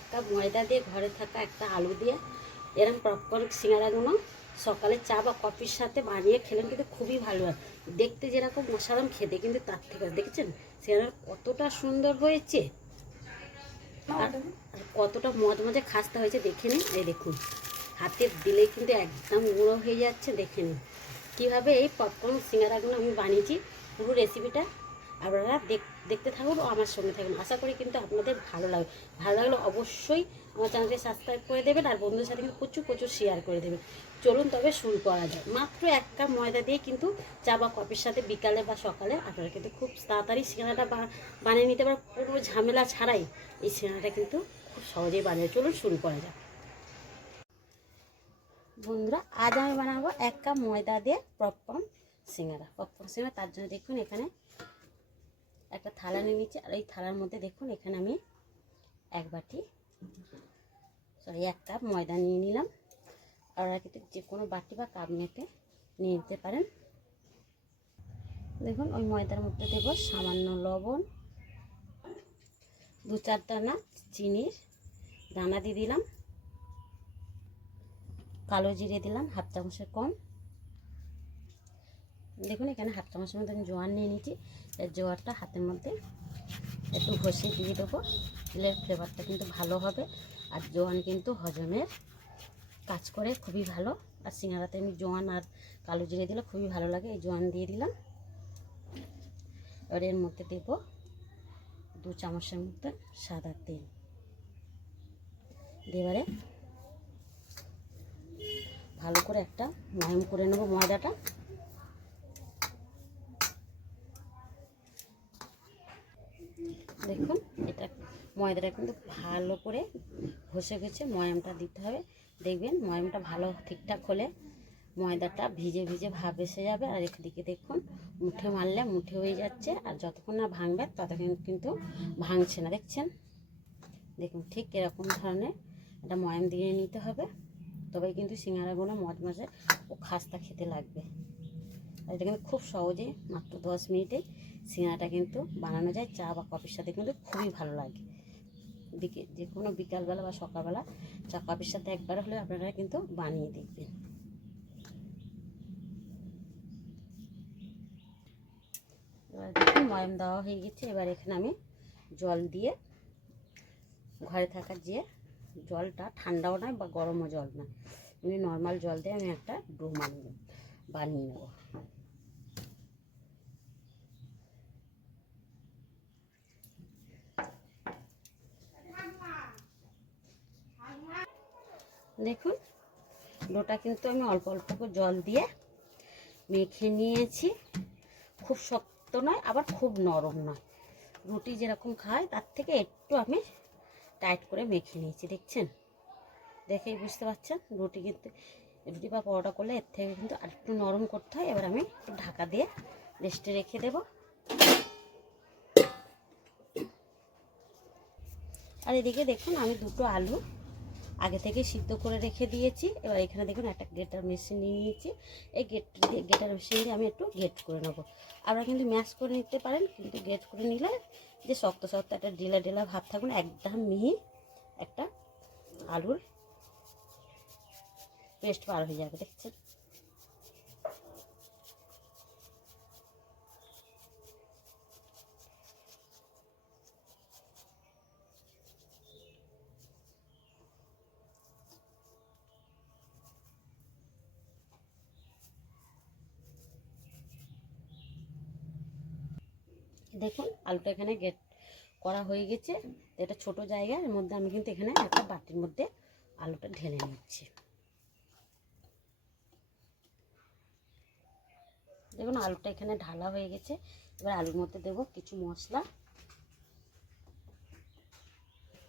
এক কাপ ময়দা দিয়ে ঘরে থাকা একটা আলু দিয়ে এরকম পপকর্ন সিঙ্গারাগুলো সকালে চা বা কফির সাথে বানিয়ে খেলেন কিন্তু খুবই ভালো হয়। দেখতে যেরকম অসাধারণ, খেতে কিন্তু তার থেকে দেখেছেন সিঙ্গারা কতটা সুন্দর হয়েছে আর কতটা মজমজে খাস্তা হয়েছে দেখে নিন। এই দেখুন, হাতে দিলেই কিন্তু একদম গুঁড়ো হয়ে যাচ্ছে। দেখে নিন কীভাবে এই পপকর্ন সিঙ্গারাগুলো আমি বানিয়েছি। পুরো রেসিপিটা আপনারা দেখতে থাকুন ও আমার সঙ্গে থাকুন। আশা করি কিন্তু আপনাদের ভালো লাগবে। ভালো লাগলে অবশ্যই আমার চ্যানেলটি সাবস্ক্রাইব করে দেবেন আর বন্ধুদের সাথে কিন্তু প্রচুর প্রচুর শেয়ার করে দেবেন। চলুন তবে শুরু করা যায়। মাত্র এক কাপ ময়দা দিয়ে কিন্তু চা বা কফির সাথে বিকালে বা সকালে আপনারা কিন্তু খুব তাড়াতাড়ি সিঙ্গারাটা বানিয়ে নিতে পারেন। কোনো ঝামেলা ছাড়াই এই সিঙ্গারাটা কিন্তু খুব সহজেই বানিয়ে। চলুন শুরু করা যাক। বন্ধুরা, আজ আমি বানাবো এক কাপ ময়দা দিয়ে পপকর্ন সিঙ্গারা। তার জন্য দেখুন এখানে একটা থালা নিয়ে নিচ্ছি আর এই থালার মধ্যে দেখুন এখানে আমি এক কাপ ময়দা নিয়ে নিলাম। আপনারা কিন্তু যে কোনো বাটি বা কাপ মেপে নিয়ে নিতে পারেন। দেখুন ওই ময়দার মধ্যে দেব সামান্য লবণ, 2-4 দানা চিনির দানা দিয়ে দিলাম, কালো জিরে দিলাম 1/2 চামচের কম। দেখুন এখানে 1/2 চামচের মধ্যে আমি জোয়ান নিয়ে নিয়েছি। এই জোয়ারটা হাতের মধ্যে একটু ঘষে দিয়ে দেবো, দিলে ফ্লেভারটা কিন্তু ভালো হবে। আর জোয়ান কিন্তু হজমের কাজ করে খুবই ভালো। আর সিঙ্গারাতে আমি জোয়ান আর কালো জিরে দিলে খুবই ভালো লাগে। এই জোয়ান দিয়ে দিলাম। এবার এর মধ্যে দেব 2 চামচের মতো সাদা তেল। এবারে ভালো করে একটা ময়াম করে নেব ময়দাটা। দেখুন এটা ময়দাটা কিন্তু ভালো করে ঘষে ময়ামটা দিতে হবে। দেখবেন ময়ামটা ভালো ঠিকঠাক হলে ময়দাটা ভিজে ভিজে ভাব এসে যাবে। আর এদিকে দেখুন মুঠে মারলে মুঠে হয়ে যাচ্ছে, আর যতক্ষণ না ভাঙবে ততক্ষণ কিন্তু ভাঙছে না। দেখুন ঠিক এরকম ধরনের একটা ময়াম দিয়ে নিতে হবে, তবেই কিন্তু সিঙ্গারাগুলো মজমজে ও খাস্তা খেতে লাগবে। আর এটা কিন্তু খুব সহজে মাত্র 10 মিনিটে সিঙ্গারাটা কিন্তু বানানো যায়। চা বা কফির সাথে কিন্তু খুবই ভালো লাগে। যে কোনো বিকালবেলা বা সকালবেলা চা কফির সাথে একবার হলে আপনারা কিন্তু বানিয়ে দেখবেন। এবার দেখুন ময়াম দেওয়া হয়ে গেছে। এবার এখানে আমি জল দিয়ে ঘরে থাকা যে জলটা, ঠান্ডাও নয় বা গরমও জল নয়, এমনি নর্মাল জল দিয়ে আমি একটা ডো বানিয়ে নেব। দেখুন ডোটা কিন্তু আমি অল্প অল্প করে জল দিয়ে মেখে নিয়েছি। খুব শক্ত নয় আবার খুব নরম নয়, রুটি যেরকম খায় তার থেকে একটু আমি টাইট করে মেখে নিয়েছি। দেখেই বুঝতে পারছেন রুটি বা পরোটা করলে এর থেকে কিন্তু আর একটু নরম করতে হয়। এবার আমি একটু ঢাকা দিয়ে রেস্টে রেখে দেব। আর এদিকে দেখুন আমি 2টো আলু আগে থেকে সিদ্ধ করে রেখে দিয়েছি। এবার এখানে দেখুন একটা গ্রেটার মেশিন নিয়ে নিয়েছি। এই গ্রেটার মেশিন দিয়ে আমি একটু গ্রেট করে নেবো। আপনারা কিন্তু ম্যাশ করে নিতে পারেন, কিন্তু গ্রেট করে নিলে যে শক্ত শক্ত একটা ডেলা ডেলা ভাব থাকবে না, একদম মিহি একটা আলুর পেস্ট বার হয়ে যাবে। দেখছেন দেখুন আলুটা এখানে গ্রেট করা হয়ে গেছে। এটা ছোট জায়গার মধ্যে আমি কিন্তু এখানে একটা বাটির মধ্যে আলুটা ঢেলে নিচ্ছি। দেখুন আলুটা এখানে ঢালা হয়ে গেছে। এবার আলুর মধ্যে দেব কিছু মশলা।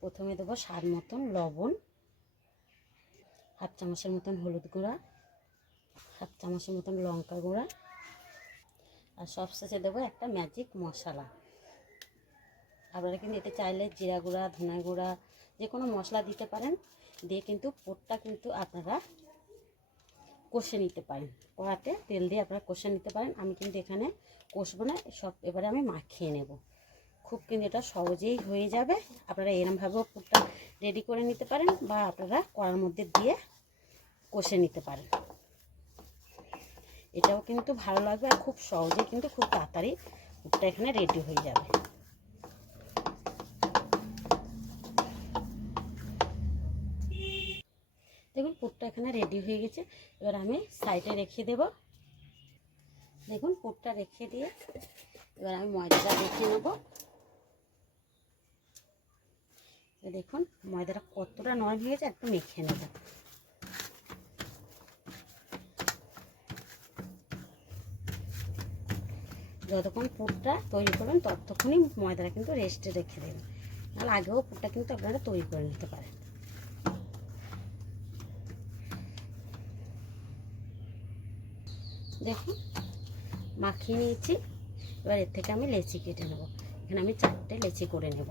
প্রথমে দেবো স্বাদ মতন লবণ, 1/2 চামচের মতন হলুদ গুঁড়া, 1/2 চামচের মতন লঙ্কা গুঁড়া, আর সবশেষে দেবো একটা ম্যাজিক মশলা। আপনারা কিন্তু এতে চাইলে জিরা গুঁড়া, ধনে গুঁড়া যে কোনো মশলা দিতে পারেন। দিয়ে কিন্তু পোটটা কিন্তু আপনারা কষে নিতে পারেন, কড়াতে তেল দিয়ে আপনারা কষে নিতে পারেন। আমি কিন্তু এখানে কষবো না, সব এবারে আমি মাখিয়ে নেব। খুব কিন্তু এটা সহজেই হয়ে যাবে। আপনারা এরমভাবেও পুরটা রেডি করে নিতে পারেন বা আপনারা কড়ার মধ্যে দিয়ে কষে নিতে পারেন। এটাও কিন্তু ভালো লাগবে আর খুব সহজে কিন্তু খুব তাড়াতাড়ি পুরটা এখানে রেডি হয়ে যাবে। দেখুন পুরটা এখানে রেডি হয়ে গেছে। এবার আমি সাইডে রেখে দেব। দেখুন পুরটা রেখে দিয়ে এবার আমি ময়দাটা রেখে নেব। দেখুন ময়দাটা কতটা নরম হয়ে গেছে, একটু মেখে নেব। যতক্ষণ পুরটা তৈরি করবেন ততক্ষণই ময়দাটা কিন্তু রেস্টে রেখে দেবেন, নাহলে আগেও পুরটা কিন্তু আপনারা তৈরি করে নিতে পারেন। দেখুন মাখিয়ে নিয়েছি। এবার এর থেকে আমি লেচি কেটে নেব। এখানে আমি 4টে লেচি করে নেব।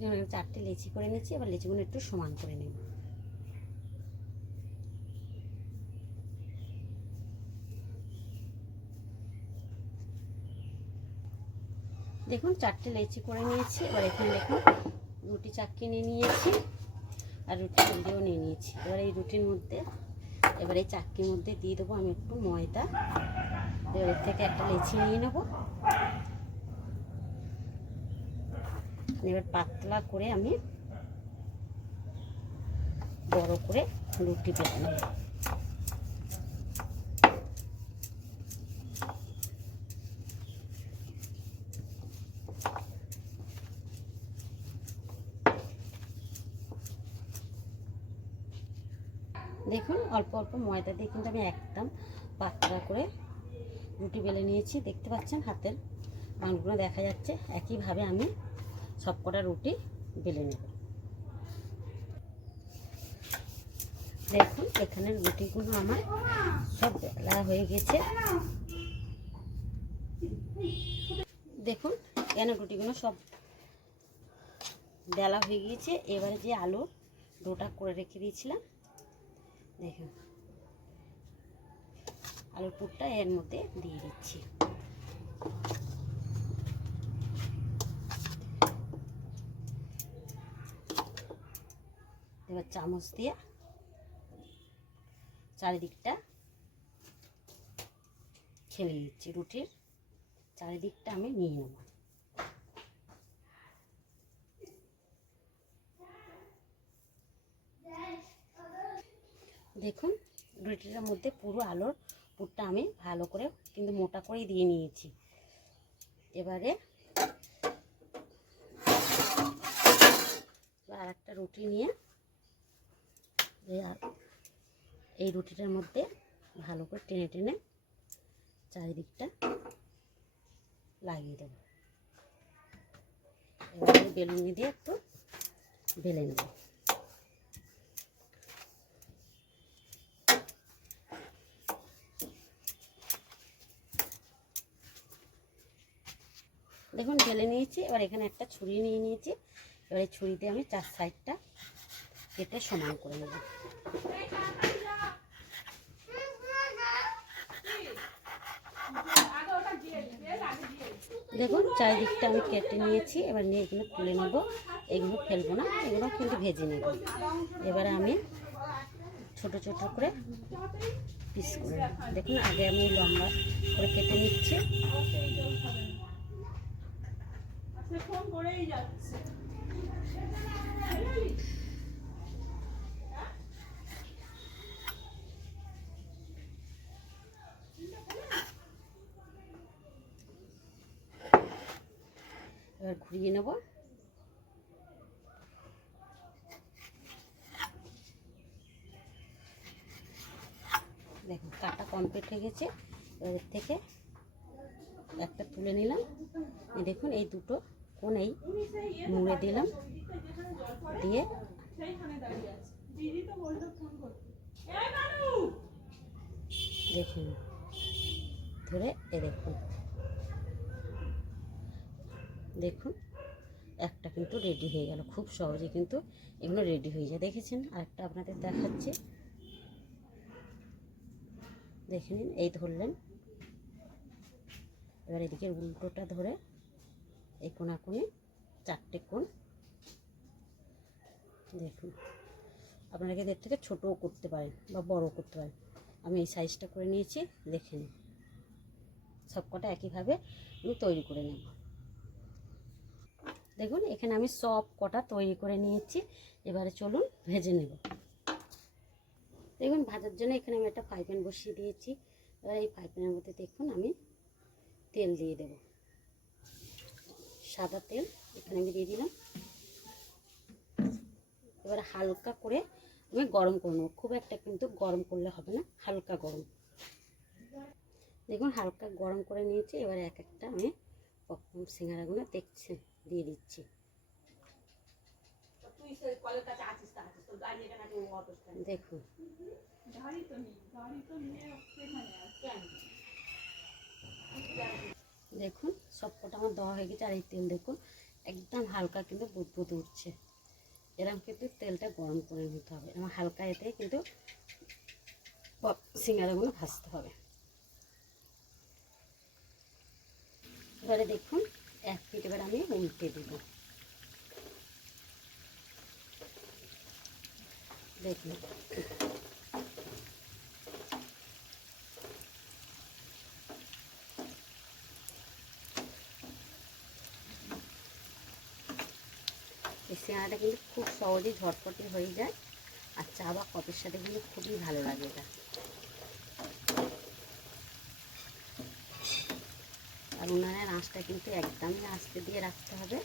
যেমন আমি 4টে লেচি করে নিচ্ছি। এবার লেচিগুলো একটু সমান করে নেব। দেখুন 4টে লেচি করে নিয়েছি। এবার এখানে দেখুন রুটি চাক্কি নিয়ে নিয়েছি আর রুটি উল্টেও নিয়ে নিয়েছি। এবার এই রুটির মধ্যে এবার এই চাক্কির মধ্যে দিয়ে দেবো আমি একটু ময়দা। এবার এর থেকে একটা লেচি নিয়ে নেব। এবার পাতলা করে আমি বড় করে রুটি বেলে নেব। দেখুন অল্প অল্প ময়দা দিয়ে কিন্তু আমি একদম পাতলা করে রুটি বেলে নিয়েছি। দেখতে পাচ্ছেন হাতের আঙুলগুলো দেখা যাচ্ছে। একইভাবে আমি সবকটা রুটি বেলে নেব। দেখুন এখানে রুটিগুলো আমার সব বেলা হয়ে গেছে। দেখুন এখানে রুটিগুলো সব বেলা হয়ে গিয়েছে। এবারে যে আলুর ডোটা করে রেখে দিয়েছিলাম, দেখুন আলুর পুরটা এর মধ্যে দিয়ে দিচ্ছি। এবার চামচ দিয়ে চারিদিকটা খেলে দিচ্ছি। রুটির চারিদিকটা আমি নিয়ে নেব। দেখুন রুটিটার মধ্যে পুরো আলুর পুরটা আমি ভালো করে কিন্তু মোটা করে দিয়ে নিয়েছি। এবারে আর একটা রুটি নিয়ে এই রুটিটার মধ্যে ভালো করে টেনে টেনে চারিদিকটা লাগিয়ে দেবো। এবারে বেলুনি দিয়ে একটু বেলে নেব। দেখুন বেলে নিয়েছি। এবার এখানে একটা ছুরি নিয়ে নিয়েছি। এবার এই ছুরি দিয়ে আমি 4 সাইডটা কেটে সমান করে নেব। দেখুন চারিদিকটা আমি কেটে নিয়েছি। এবার নিয়ে এগুলো তুলে নেব। এগুলো ফেলবো না, এগুলো কিন্তু ভেজে নেব। এবারে আমি ছোট ছোট করে পিস করে নেব। দেখুন আগে আমি লম্বা করে কেটে নিচ্ছি। এবার ঘুরিয়ে নেব। দেখুন কাটা কমপ্লিট হয়ে গেছে। এবার এর থেকে একটা তুলে নিলাম। দেখুন এই দুটো কোণেই মুড়ে দিলাম, দিয়ে দেখুন ধরে দেখুন দেখুন একটা কিন্তু রেডি হয়ে গেল। খুব সহজে কিন্তু এগুলো রেডি হয়ে যায়। দেখেছেন? আরেকটা আপনাদের দেখাচ্ছি, দেখে নিন। এই ধরলেন, এবার এদিকে উল্টোটা ধরে এই কোণাকুনি 4টে কোণ দেখুন। আপনারা কিন্তু এর থেকে ছোটও করতে পারেন বা বড়ও করতে পারেন। আমি এই সাইজটা করে নিয়েছি, দেখে নিন। সবকটা একইভাবে আমি তৈরি করে নেব। দেখুন এখানে আমি সব কটা তৈরি করে নিয়েছি। এবারে চলুন ভেজে নেব। দেখুন ভাজার জন্য এখানে আমি একটা ফ্রাই প্যান বসিয়ে দিয়েছি। এবার এই ফ্রাই প্যানের মধ্যে দেখুন আমি তেল দিয়ে দেব, সাদা তেল এখানে আমি দিয়ে দিলাম। এবার হালকা করে আমি গরম করে নেব, খুব একটা কিন্তু গরম করলে হবে না, হালকা গরম। দেখুন হালকা গরম করে নিয়েছি। এবার এক একটা আমি পপকর্ন সিঙ্গারাগুলো দেখছেন দিয়ে দিচ্ছি। দেখুন দেখুন সবকটা আমার দেওয়া হয়ে গেছে। আর এই তেল দেখুন একদম হালকা কিন্তু বুদবুদ উঠছে। এরকম কিন্তু তেলটা গরম করে নিতে হবে, এরকম হালকা এতে কিন্তু সিঙ্গারাগুলো ভাজতে হবে। এবারে দেখুন এক পিঠ এবার আমি উল্টে দেব। দেখুন এই সিঙ্গারাটা কিন্তু খুব সহজেই ঝটপটি হয়ে যায়, আর চা বা কফির সাথে কিন্তু খুবই ভালো লাগে এটা। আর উনানের আঁচটা কিন্তু একদমই আস্তে দিয়ে রাখতে হবে।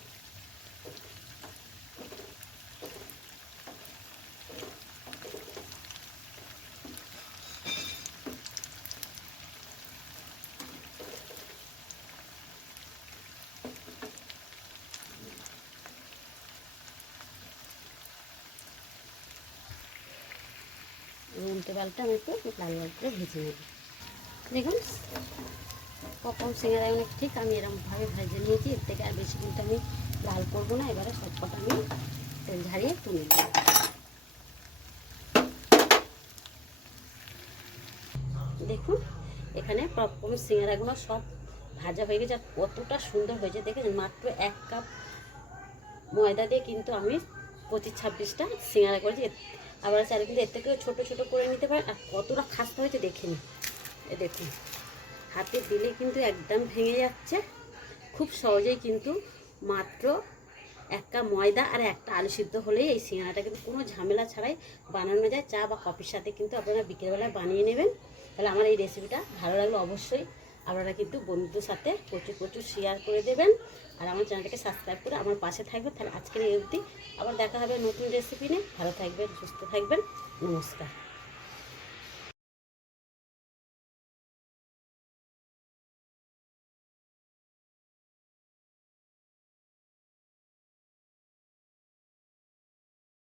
উল্টে পাল্টে আমি একটু লাল লাল করে ভেজে নেব। দেখুন পপকর্ন সিঙ্গারা অনেক ঠিক আমি এরকমভাবে ভেজে নিয়েছি। এর থেকে আর বেশি কিন্তু আমি লাল করবো না। এবারে সবকটা আমি তেল ঝারিয়ে তুলে নেব। দেখুন এখানে পপকর্ন সিঙ্গারাগুলো সব ভাজা হয়ে গেছে। আর কতটা সুন্দর হয়েছে দেখেছেন। মাত্র 1 কাপ ময়দা দিয়ে কিন্তু আমি 25-26টা সিঙ্গারা করেছি। আবার চাইলে কিন্তু এর থেকেও ছোটো ছোটো করে নিতে পারেন। আর কতটা খাস্তা হয়েছে দেখে নিন। এ দেখুন হাতে দিলে কিন্তু একদম ভেঙে যাচ্ছে। খুব সহজেই কিন্তু মাত্র 1 কাপ ময়দা আর একটা আলু সিদ্ধ হলেই এই সিঙ্গারাটা কিন্তু কোনো ঝামেলা ছাড়াই বানানো যায়। চা বা কফির সাথে কিন্তু আপনারা বিকেলবেলায় বানিয়ে নেবেন। তাহলে আমার এই রেসিপিটা ভালো লাগলে অবশ্যই আপনারা কিন্তু বন্ধুদের সাথে প্রচুর প্রচুর শেয়ার করে দেবেন। আর আমার চ্যানেলটাকে সাবস্ক্রাইব করে আমার পাশে থাকবেন। তাহলে আজকের এই অবধি, আবার দেখা হবে নতুন রেসিপি নিয়ে। ভালো থাকবেন, সুস্থ থাকবেন, নমস্কার।